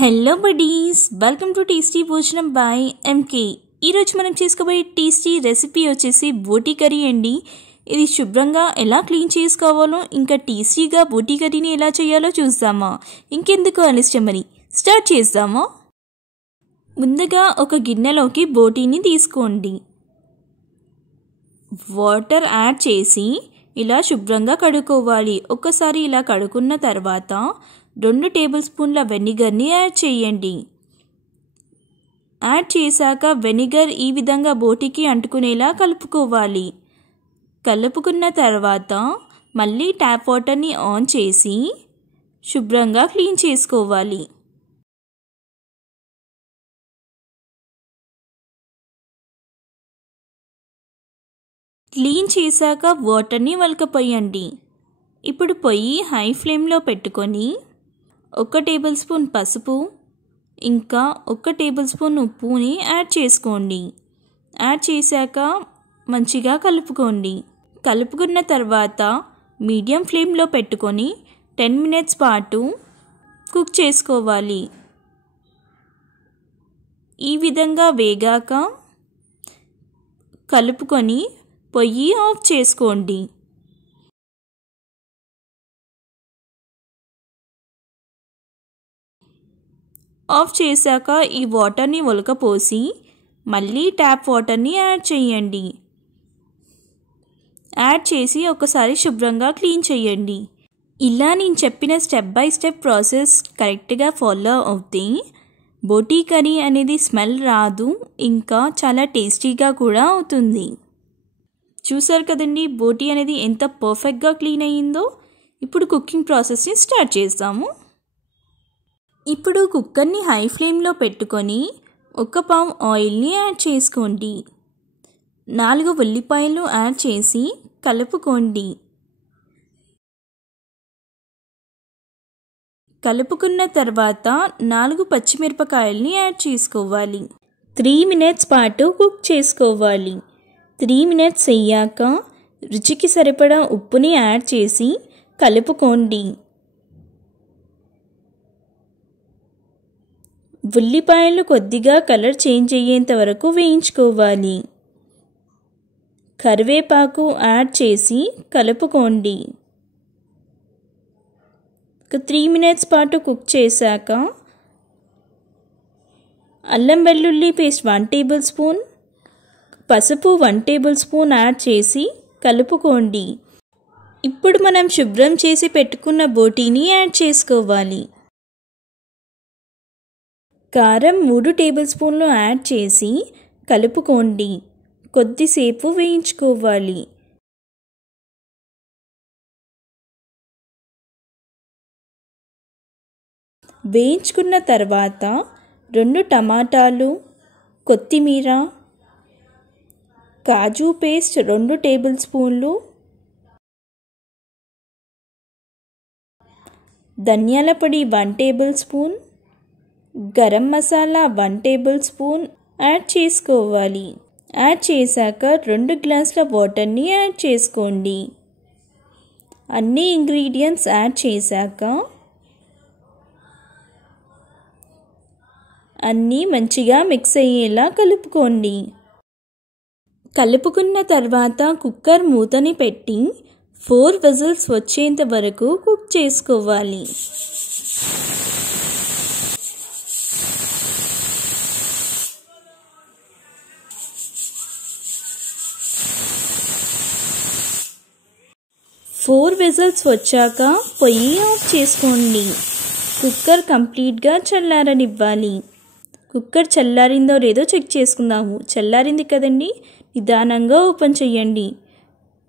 Hello buddies, welcome to tasty భోజనం by MK. ఈరోజు మనం చేసుకోబోయే టేస్టీ రెసిపీ వచ్చేసి బోటీ కర్రీ అండి. ఇది శుభ్రంగా ఎలా క్లీన్ చేసుకోవాలో ఇంకా టేస్టీగా బోటీ కర్రీని ఎలా చేయాలో చూద్దామా. ఇంకెందుకు ఆలస్యం, మరి స్టార్ట్ చేద్దామా. ముందుగా ఒక గిన్నెలోకి బోటీని తీసుకోండి. వాటర్ యాడ్ చేసి ఇలా శుభ్రంగా కడుక్కోవాలి. ఒక్కసారి ఇలా కడుక్కున్న తర్వాత 2 టేబుల్ స్పూన్ల వెనిగర్ని యాడ్ చేయండి. యాడ్ చేశాక వెనిగర్ ఈ విధంగా బోటీకి అంటుకునేలా కలుపుకోవాలి. కలుపుకున్న తర్వాత మళ్ళీ ట్యాప్ వాటర్ని ఆన్ చేసి శుభ్రంగా క్లీన్ చేసుకోవాలి. క్లీన్ చేశాక వాటర్ని వలకపోయండి. ఇప్పుడు పొయ్యి హై ఫ్లేమ్లో పెట్టుకొని 1 టేబుల్ స్పూన్ పసుపు ఇంకా 1 టేబుల్ స్పూన్ ఉప్పుని యాడ్ చేసుకోండి. యాడ్ చేశాక మంచిగా కలుపుకోండి. కలుపుకున్న తర్వాత మీడియం ఫ్లేమ్లో పెట్టుకొని 10 మినిట్స్ పాటు కుక్ చేసుకోవాలి. ఈ విధంగా వేగాక కలుపుకొని పొయ్యి ఆఫ్ చేసుకోండి. ఆఫ్ చేశాక ఈ వాటర్ని ఒలకపోసి మళ్ళీ ట్యాప్ వాటర్ని యాడ్ చేయండి. యాడ్ చేసి ఒకసారి శుభ్రంగా క్లీన్ చేయండి. ఇలా నేను చెప్పిన స్టెప్ బై స్టెప్ ప్రాసెస్ కరెక్ట్గా ఫాలో అవుతే బోటీ కర్రీ అనేది స్మెల్ రాదు, ఇంకా చాలా టేస్టీగా కూడా అవుతుంది. చూసారు కదండి బోటీ అనేది ఎంత పర్ఫెక్ట్గా క్లీన్ అయ్యిందో. ఇప్పుడు కుకింగ్ ప్రాసెస్ని స్టార్ట్ చేస్తాము. ఇప్పుడు కుక్కర్ని హై ఫ్లేమ్లో పెట్టుకొని 1 పావు ఆయిల్ని యాడ్ చేసుకోండి. 4 ఉల్లిపాయలు యాడ్ చేసి కలుపుకోండి. కలుపుకున్న తర్వాత 4 పచ్చిమిరపకాయల్ని యాడ్ చేసుకోవాలి. 3 మినిట్స్ పాటు కుక్ చేసుకోవాలి. 3 మినిట్స్ అయ్యాక రుచికి సరిపడా ఉప్పుని యాడ్ చేసి కలుపుకోండి. ఉల్లిపాయలు కొద్దిగా కలర్ చేంజ్ అయ్యేంత వరకు వేయించుకోవాలి. కరివేపాకు యాడ్ చేసి కలుపుకోండి. 3 మినిట్స్ పాటు కుక్ చేశాక అల్లం వెల్లుల్లి పేస్ట్ 1 టేబుల్ స్పూన్, పసుపు 1 టేబుల్ స్పూన్ యాడ్ చేసి కలుపుకోండి. ఇప్పుడు మనం శుభ్రం చేసి పెట్టుకున్న బోటీని యాడ్ చేసుకోవాలి. కారం 3 టేబుల్ స్పూన్లు యాడ్ చేసి కలుపుకోండి. కొద్దిసేపు వేయించుకోవాలి. వేయించుకున్న తర్వాత 2 టమాటాలు, కొత్తిమీర, కాజు పేస్ట్ 2 టేబుల్ స్పూన్లు, ధనియాల పొడి 1 table spoon, garam masala 1 table spoon add చేసుకోవాలి. యాడ్ చేశాక 2 గ్లాసుల వాటర్ని యాడ్ చేసుకోండి. అన్ని ఇంగ్రీడియంట్స్ యాడ్ చేశాక అన్నీ మంచిగా మిక్స్ అయ్యేలా కలుపుకోండి. కలుపుకున్న తర్వాత కుక్కర్ మూతని పెట్టి 4 విజిల్స్ వచ్చేంత వరకు కుక్ చేసుకోవాలి. ఫోర్ విజిల్స్ వచ్చాక పొయ్యి ఆఫ్ చేసుకోండి. కుక్కర్ కంప్లీట్గా చల్లారనివ్వాలి. కుక్కర్ చల్లారిందో లేదో చెక్ చేసుకుందాము. చల్లారింది కదండి, నిదానంగా ఓపెన్ చేయండి.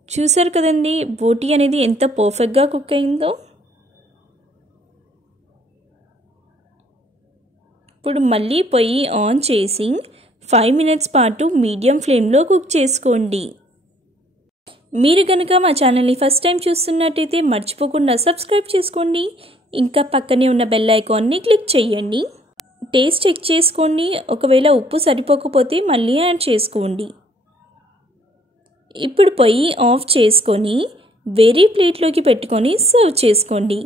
చూసారు కదండి బోటీ అనేది ఎంత పర్ఫెక్ట్గా కుక్ అయిందో. ఇప్పుడు మళ్ళీ పొయ్యి ఆన్ చేసి 5 మినిట్స్ పాటు మీడియం ఫ్లేమ్లో కుక్ చేసుకోండి. మీరు కనుక మా ఛానల్ని ఫస్ట్ టైం చూస్తున్నట్టయితే మర్చిపోకుండా సబ్స్క్రైబ్ చేసుకోండి. ఇంకా పక్కనే ఉన్న బెల్ ఐకాన్ని క్లిక్ చేయండి. టేస్ట్ చెక్ చేసుకోండి. ఒకవేళ ఉప్పు సరిపోకపోతే మళ్ళీ యాడ్ చేసుకోండి. ఇప్పుడు పొయ్యి ఆఫ్ చేసుకొని వేరే ప్లేట్లోకి పెట్టుకొని సర్వ్ చేసుకోండి.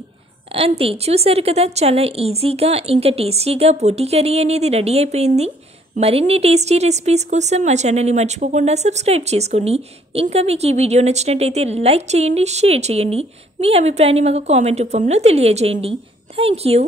అంతే, చూసారు కదా, చాలా ఈజీగా ఇంకా టేస్టీగా బోటీ కర్రీ అనేది రెడీ అయిపోయింది. మరిన్ని టేస్టీ రెసిపీస్ కోసం మా ఛానల్ని మర్చిపోకుండా సబ్స్క్రైబ్ చేసుకోండి. ఇంకా మీకు ఈ వీడియో నచ్చినట్టయితే లైక్ చేయండి, షేర్ చేయండి, మీ అభిప్రాయాన్ని మాకు కామెంట్ రూపంలో తెలియజేయండి. Thank you.